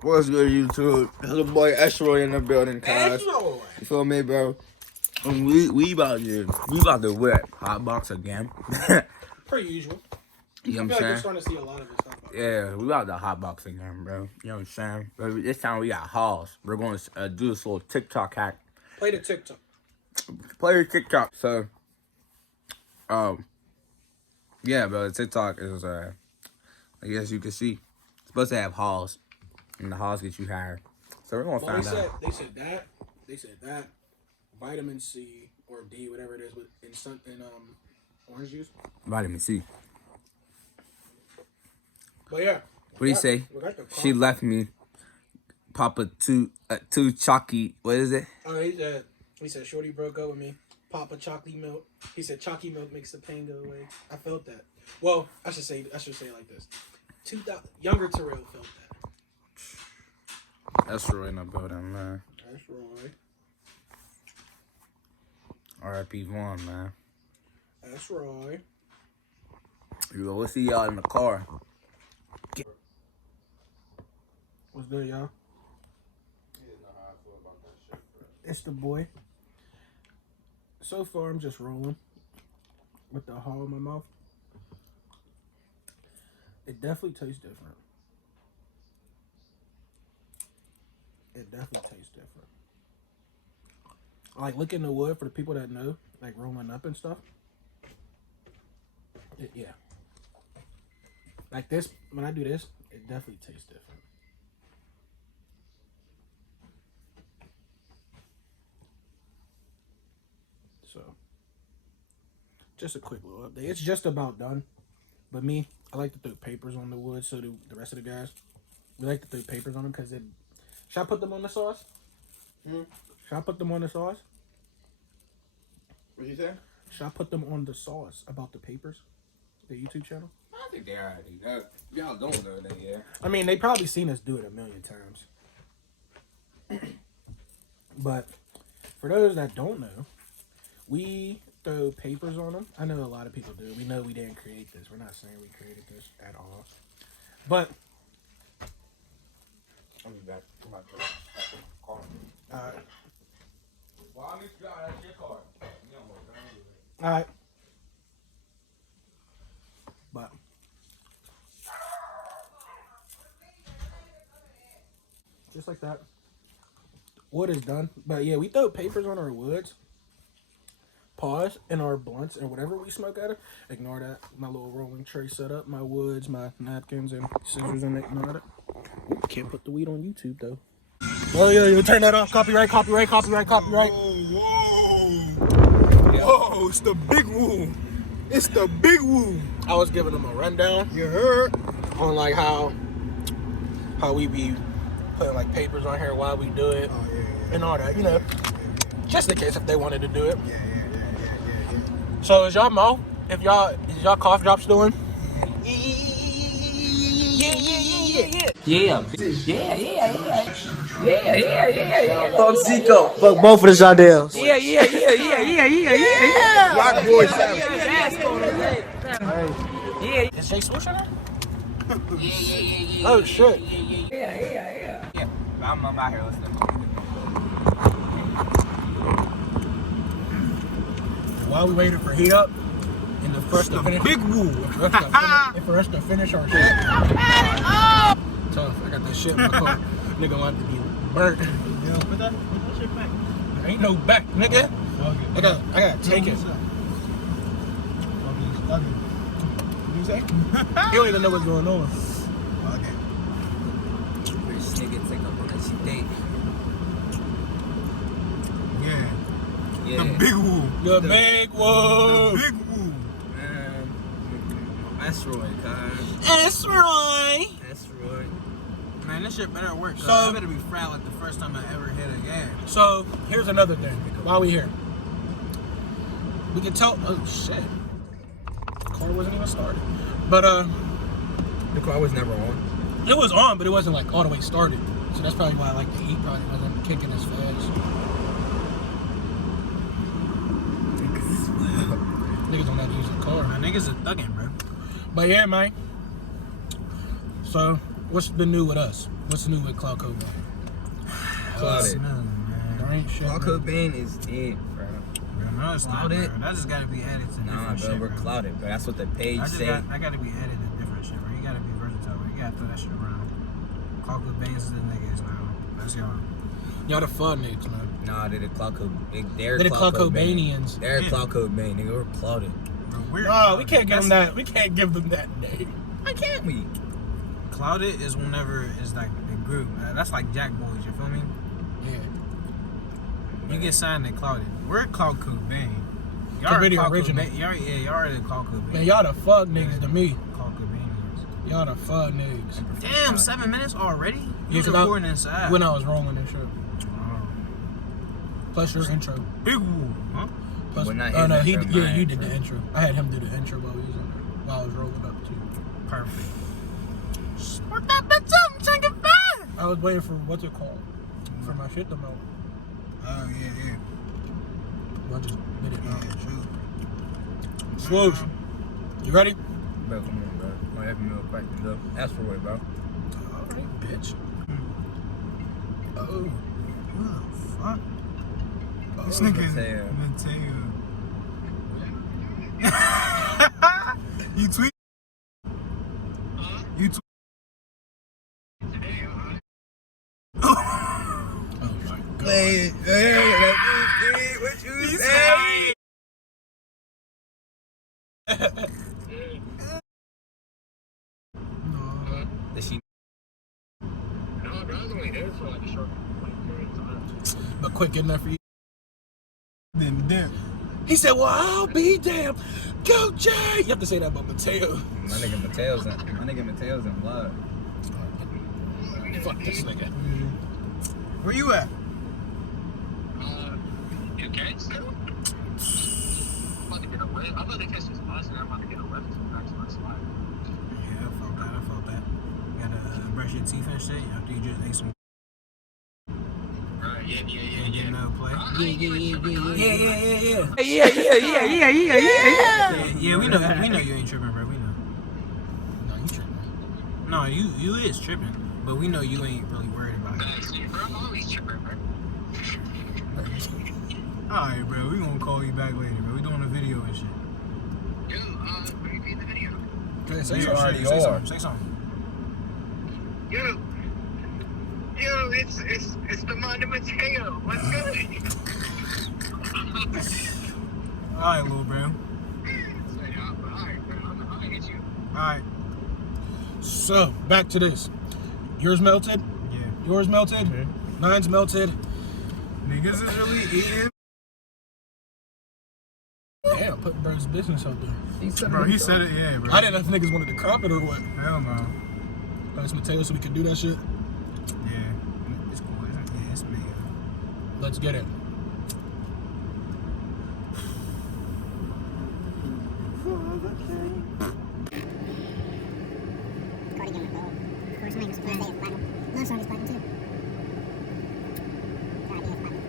What's good, YouTube? It's the boy Esroy in the building, cuz. Esroy. You feel me, bro? And we about to whip hot box again. Per usual. You know what I'm I feel like saying? we're starting to see a lot of this stuff. Yeah, we about to hot box again, bro. You know what I'm saying? But this time we got hauls. We're going to do this little TikTok hack. Play the TikTok. Play the TikTok. So, yeah, bro. TikTok is I guess you can see, it's supposed to have hauls, and the hauls get you higher. So we're gonna find out. They said that vitamin C or D, whatever it is, in orange juice. Vitamin C. But yeah. What do you say? She left me. Papa two chalky. What is it? Oh, he said Shorty broke up with me. Papa chocolate milk. He said chalky milk makes the pain go away. I felt that. Well, I should say it like this. 2000 younger Terrell felt that. That's Roy in the building, man. That's Roy. R.I.P. Vaughn, man. That's Roy. We'll see y'all in the car. What's good, y'all? It's the boy. So far, I'm just rolling with the haul in my mouth. It definitely tastes different. It definitely tastes different. Like licking the wood, for the people that know, like rolling up and stuff. Yeah. Like this, when I do this, it definitely tastes different. So, just a quick little update. It's just about done. But me, I like to throw papers on the wood, so do the rest of the guys. We like to throw papers on them because it... Should I put them on the sauce? Should I put them on the sauce? What you say? Should I put them on the sauce about the papers? The YouTube channel? I think they already know. Y'all don't know that, yeah. I mean, they probably seen us do it a million times. But for those that don't know, we throw papers on them. I know a lot of people do. We know we didn't create this. We're not saying we created this at all. But I'll be back. alright. Well, I need to go. That's your car. Alright. But just like that. Wood is done. But yeah, we throw papers on our woods. Pause in our blunts and whatever we smoke out of. Ignore that. My little rolling tray set up, my woods, my napkins and scissors, and ignore that. Can't put the weed on YouTube though. Oh yeah, you turn that off. Copyright. Whoa, it's the big woo. It's the big woo. I was giving them a rundown. You heard? On like how we be putting like papers on here while we do it. Oh, yeah. And all that, you know. Just in case if they wanted to do it. Yeah. So is y'all mouth? Is y'all cough drops doing? Yeah. Fuck Zico. Fuck both of the Jardels. Yeah. Black boy Savage. Yeah. Is Jay Swoosh in there? Oh shit. Yeah. I'm out here listening. While we waited for heat up and for us to finish, Big woo. and for us to finish our shit. Tough. I got that shit in my car. Nigga gonna have to be burnt. Yo, put that shit back. There ain't no back, nigga. I gotta take it. What You say? He don't even know what's going on. This nigga take up on that shit date. Yeah. Yeah. The big woo. The big one. Big woo. Man. That's Roy, guys. That's right. That's Roy. Man, this shit better work. So- I better be frat like the first time I ever hit a gas. So here's another thing. While we here, we can tell. Oh shit. The car wasn't even started. But The car was never on. it was on, but it wasn't like all the way started. So that's probably why like the heat probably wasn't kicking as fast. Niggas don't have to use the car. Man, niggas are thugging, bro. But yeah, man. So what's been new with us? What's new with Klouted? Clouted. There ain't shit. Cobain is it, bro. No, it's not, Clouted? bro. That just gotta be added to Nah, different bro, shit, we're bro. clouded, bro. That's what the page say. That gotta be added to different shit, bro. You gotta be versatile, bro. You gotta throw that shit around. Klouted bands is the niggas now. That's y'all. Y'all the fun niggas, man. Nah, they're the Clouted. They're They're the Cloudcobainians. Cloudcobainians. They're Yeah. Cloudcobain, nigga. We're clouded. Bro, we're No, we can't give them That's- that. We can't give them that name. Why can't we? Clouded is whenever it's like the group. That's like Jack Boys, you feel me? Yeah. You get signed to Clouded. We're Cloudcobain. Could be the original. Y'all are the Cloudcobain. Man, y'all the fuck niggas to me. Cloudcobainians. Y'all the fuck niggas. Damn, 7 minutes already? You Yeah, was 'cause I- recording inside. When I was rolling this shit. Oh. Plus your intro. Big woo, huh? Plus, Well, not oh his no, intro, yeah, my you did intro. the intro. I had him do the intro while he was in there. While I was rolling up too. Perfect. Work that bitch up, take it back! I was waiting for what's it called? For my shit to melt. Oh, yeah. Well, I just did it now. True. Swoosh. You ready? Bro, come on, bro. My every meal cracked up. That's for it, bro. Alright, bitch. Oh. What the fuck? This Oh, nigga Mateo. You tweet? You tweet? Oh my god. Hey, what you say? Did she? But quick in there for you. Then dip. He said, well, I'll be damned. Go, Jay. You have to say that about Mateo. My nigga Mateo's in love. Fuck this nigga. Where you at? You can still? I'm about to get away. I'm about to catch this bus and I'm about to get away from back to my spot. Yeah, I felt that. You gotta brush your teeth and shit after you just ate some. Yeah. Get another play. Yeah, we know you ain't tripping, bro. We know. No, you tripping. No, you is tripping, but we know you ain't really worried about it. See, bro, I'm always tripping, bro. Alright, bro, we gonna call you back later, bro. We doing a video and shit. Yo, where you be in the video? Okay, say You something. already Say are. something. Say something. Yo, it's the Mondo Mateo. What's good? Alright, little bro. Alright, bro, I'm gonna get you. Alright. So, back to this. Yours melted? Yeah. Yours melted? Mine's melted. Niggas is really eating. Damn, putting bro's business out there. Bro, he said it, yeah, bro. I didn't know if niggas wanted to crop it or what. Hell no. That's Mateo so we could do that shit. Yeah. It's cool, isn't it? Yeah, it's me. Let's get it. Cardigan or gold. Of course, mine was platinum. Love song is platinum too. God, yeah, it's platinum.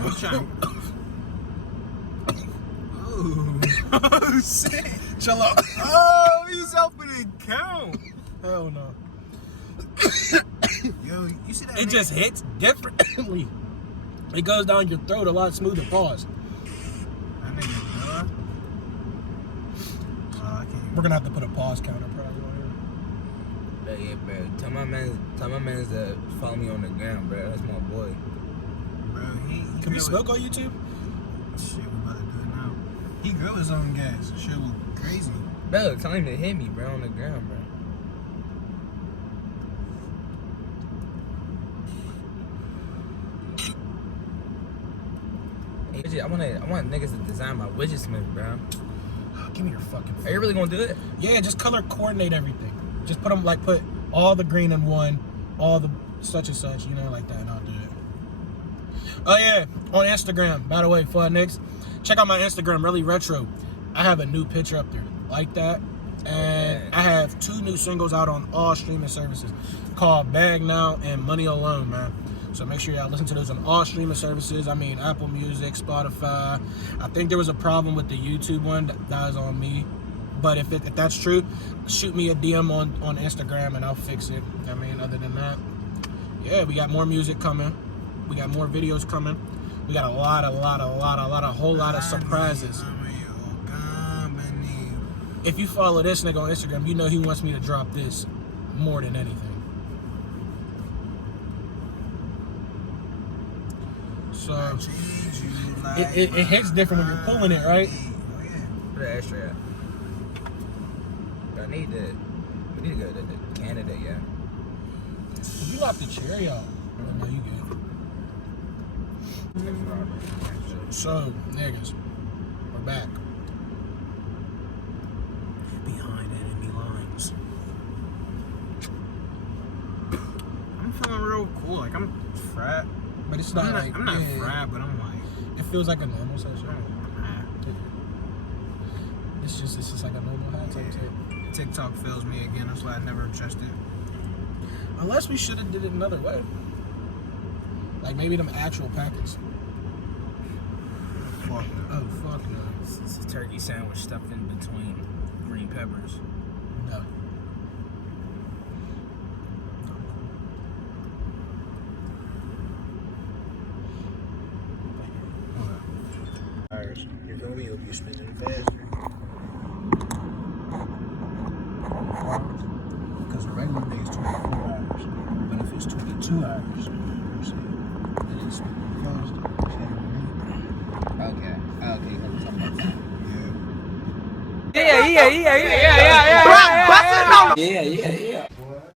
I'm trying. Oh, shit. Chill out. Oh, he's helping it count. Hell no. Yo, you see that? It just hits differently. It goes down your throat a lot smoother. Pause. That nigga, done. Oh, I can't. We're gonna have to put a pause counter probably on But yeah, bro. Tell my man's to follow me on the ground, bro. That's my boy. Bro, he here. Can we smoke on YouTube? Shit, we about to do it now. He grill his own gas. Shit was crazy. Bro, tell him to hit me, bro, on the ground, bro. Hey, I want niggas to design my widget smith, bro. Give me your fucking phone. Are you really gonna do it? Yeah, just color coordinate everything. Just put them like put all the green in one, all the such and such, you know, like that, and I'll do it. Oh yeah, on Instagram. By the way, fun nicks, check out my Instagram, really retro. I have a new picture up there like that, and I have 2 new singles out on all streaming services called Bag Now and Money Alone, man. So make sure y'all listen to those on all streaming services. I mean, Apple Music, Spotify. I think there was a problem with the YouTube one. That was on me. But if that's true, shoot me a DM on Instagram and I'll fix it. I mean, other than that, yeah, we got more music coming. We got more videos coming. We got a whole lot of surprises. If you follow this nigga on Instagram, you know he wants me to drop this more than anything. So it hits different when you're pulling it, right? Put an extra. I need that. We need to go to the Canada, yeah. Did you lock the cherry out? Oh, no, you good. So, niggas, we're back. Behind enemy lines. I'm feeling real cool. Like, I'm frat. But it's not like... I'm not frat, but I'm like... It feels like a normal session. Nah. It's just like a normal hat type shit. TikTok fails me again. That's why I never trust it. Unless we should have did it another way. Like maybe them actual packets. Fuck no. Oh, fuck no. It's a turkey sandwich stuffed in between green peppers. No. You're gonna be able to spend it faster. Because a regular day is 24 hours. But if it's 22 hours, then it's faster. Okay. Yeah, yeah, yeah, yeah, yeah, yeah, yeah.